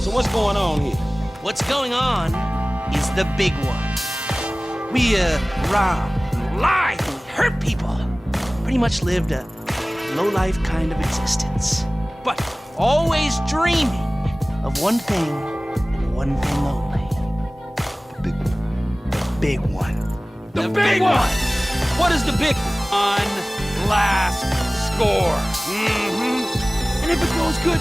So what's going on here? What's going on is the big one. We, rob, lie, hurt people. Pretty much lived a low-life kind of existence. But always dreaming of one thing and one thing only. The big one. The big one. The big one! What is the big one? Last score. And if it goes good,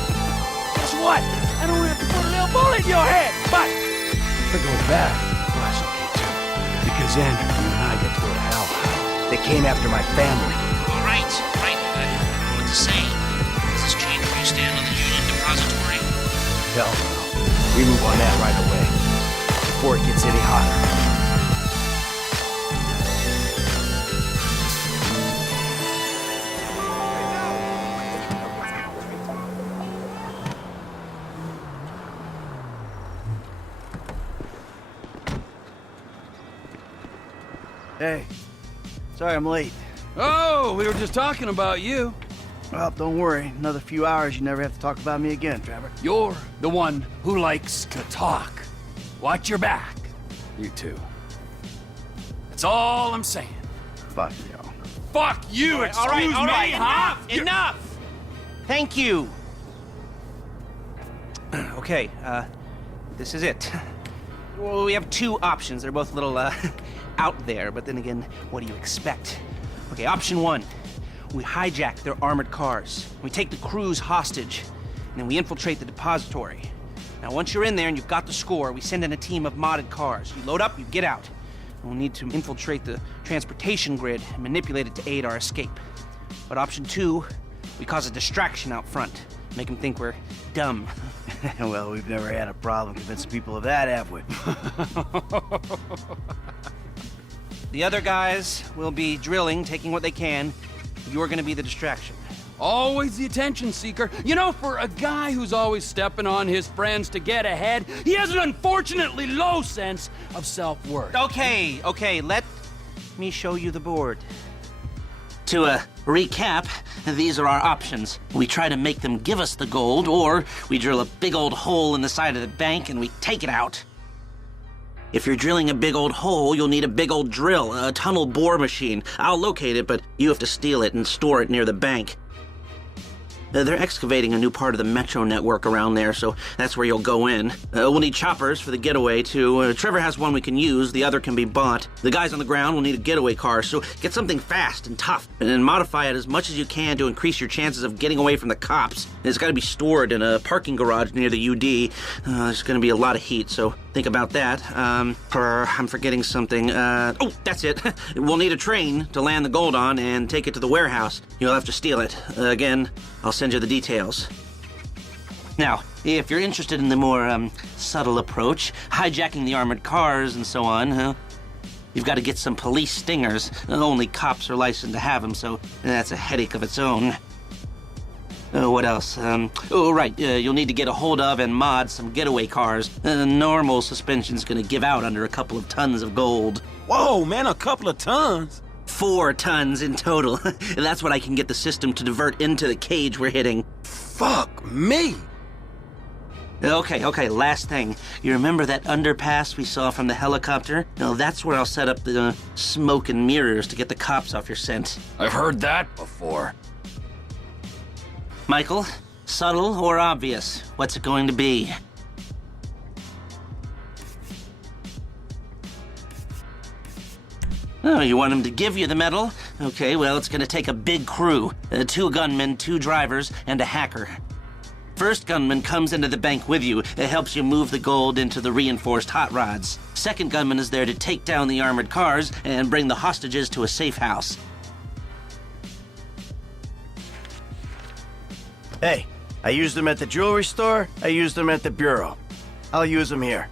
guess what? I don't have to put a little bullet in your head, but if it goes bad, well, that's okay too. Because then you and I get to go to hell. They came after my family. All right. I don't know what to say. Does this change where you stand on the Union Depository? Hell no. We move on that right away. Before it gets any hotter. Hey, sorry I'm late. Oh, we were just talking about you. Well, don't worry. Another few hours, you never have to talk about me again, Trevor. You're the one who likes to talk. Watch your back, you two. That's all I'm saying. Fuck you. Fuck you, excuse me, huh? Enough! Thank you. Okay, this is it. Well, we have two options. They're both a little, out there, but then again, what do you expect? Okay, option one. We hijack their armored cars. We take the crews hostage, and then we infiltrate the depository. Now, once you're in there and you've got the score, we send in a team of modded cars. You load up, you get out. We'll need to infiltrate the transportation grid and manipulate it to aid our escape. But option two, we cause a distraction out front. Make them think we're dumb. Well, we've never had a problem convincing people of that, have we? The other guys will be drilling, taking what they can. You're gonna be the distraction. Always the attention seeker. You know, for a guy who's always stepping on his friends to get ahead, he has an unfortunately low sense of self-worth. Okay, let me show you the board. To recap, these are our options. We try to make them give us the gold, or we drill a big old hole in the side of the bank and we take it out. If you're drilling a big old hole, you'll need a big old drill, a tunnel bore machine. I'll locate it, but you have to steal it and store it near the bank. They're excavating a new part of the metro network around there, so that's where you'll go in. We'll need choppers for the getaway, too. Trevor has one we can use, the other can be bought. The guys on the ground will need a getaway car, so get something fast and tough, and then modify it as much as you can to increase your chances of getting away from the cops. It's gotta be stored in a parking garage near the UD. There's gonna be a lot of heat, so think about that. I'm forgetting something. Oh, that's it. We'll need a train to land the gold on and take it to the warehouse. You'll have to steal it. Again, I'll send you the details. Now, if you're interested in the more, subtle approach, hijacking the armored cars and so on, you've got to get some police stingers. Only cops are licensed to have them, so that's a headache of its own. What else? You'll need to get a hold of and mod some getaway cars. Normal suspension's gonna give out under a couple of tons of gold. Whoa, man, a couple of tons? 4 tons in total. That's what I can get the system to divert into the cage we're hitting. Fuck me! Okay, last thing. You remember that underpass we saw from the helicopter? Well, that's where I'll set up the smoke and mirrors to get the cops off your scent. I've heard that before. Michael, subtle or obvious? What's it going to be? Oh, you want him to give you the medal? Okay, well, it's gonna take a big crew. 2 gunmen, 2 drivers, and a hacker. First gunman comes into the bank with you. It helps you move the gold into the reinforced hot rods. Second gunman is there to take down the armored cars and bring the hostages to a safe house. Hey, I used them at the jewelry store, I used them at the bureau. I'll use them here.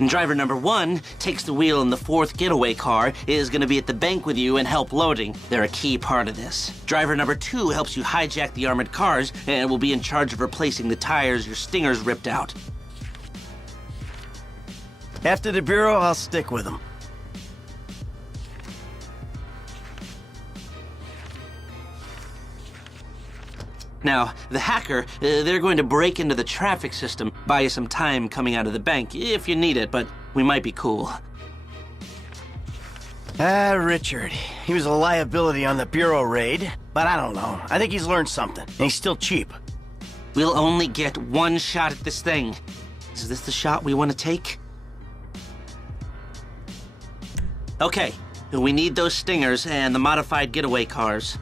And driver number 1 takes the wheel in the 4th getaway car, is gonna be at the bank with you and help loading. They're a key part of this. Driver number 2 helps you hijack the armored cars and will be in charge of replacing the tires your stingers ripped out. After the bureau, I'll stick with them. Now, the hacker, they're going to break into the traffic system, buy you some time coming out of the bank, if you need it, but we might be cool. Richard. He was a liability on the Bureau raid, but I don't know. I think he's learned something, and he's still cheap. We'll only get one shot at this thing. Is this the shot we want to take? Okay, we need those stingers and the modified getaway cars.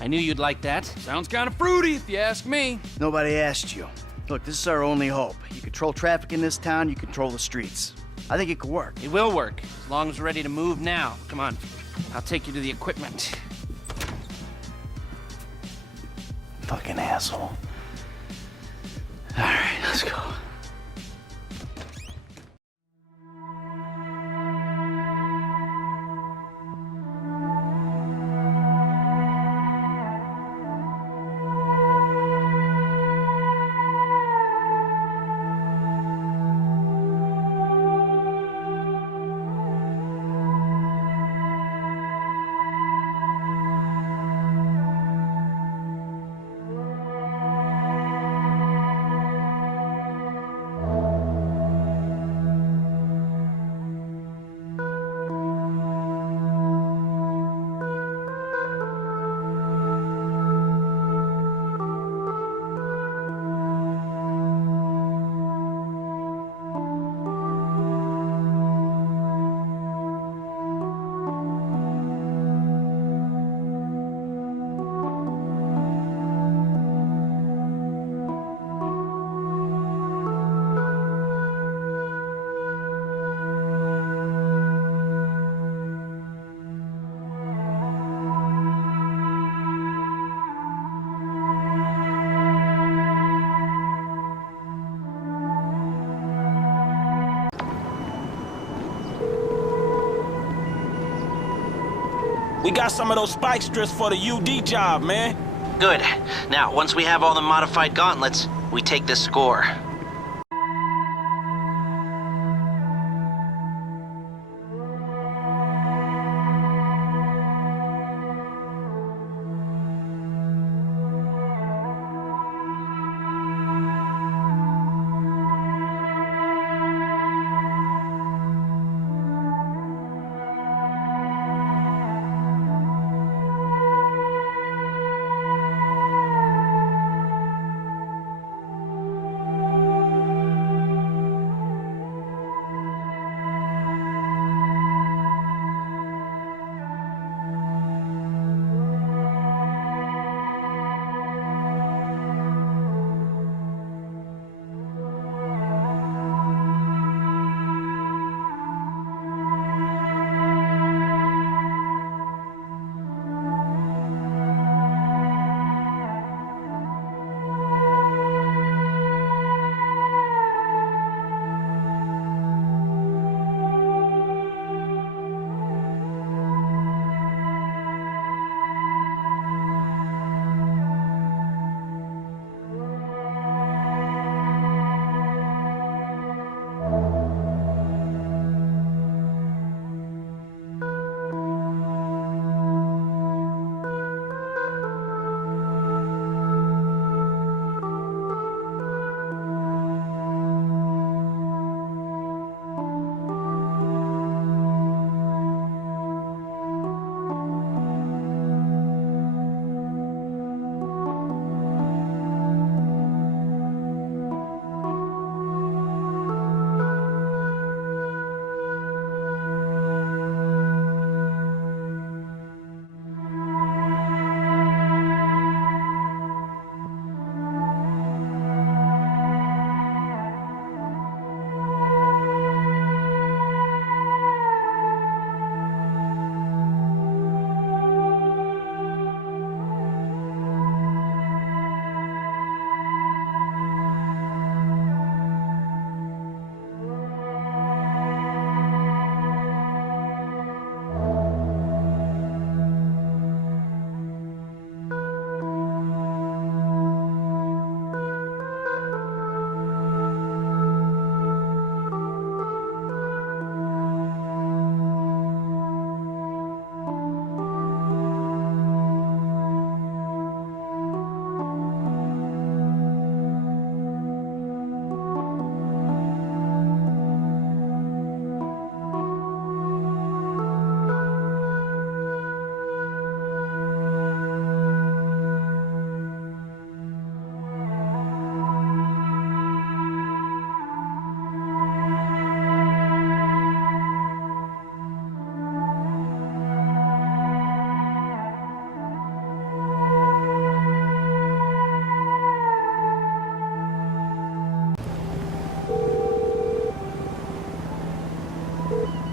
I knew you'd like that. Sounds kind of fruity, if you ask me. Nobody asked you. Look, this is our only hope. You control traffic in this town, you control the streets. I think it could work. It will work, as long as we're ready to move now. Come on, I'll take you to the equipment. Fucking asshole. All right, let's go. We got some of those spike strips for the UD job, man. Good. Now, once we have all the modified gauntlets, we take this score.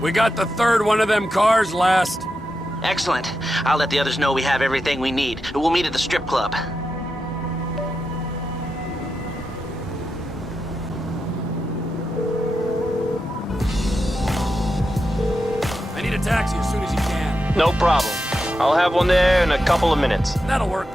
We got the third one of them cars last. Excellent. I'll let the others know we have everything we need. We'll meet at the strip club. I need a taxi as soon as you can. No problem. I'll have one there in a couple of minutes. That'll work.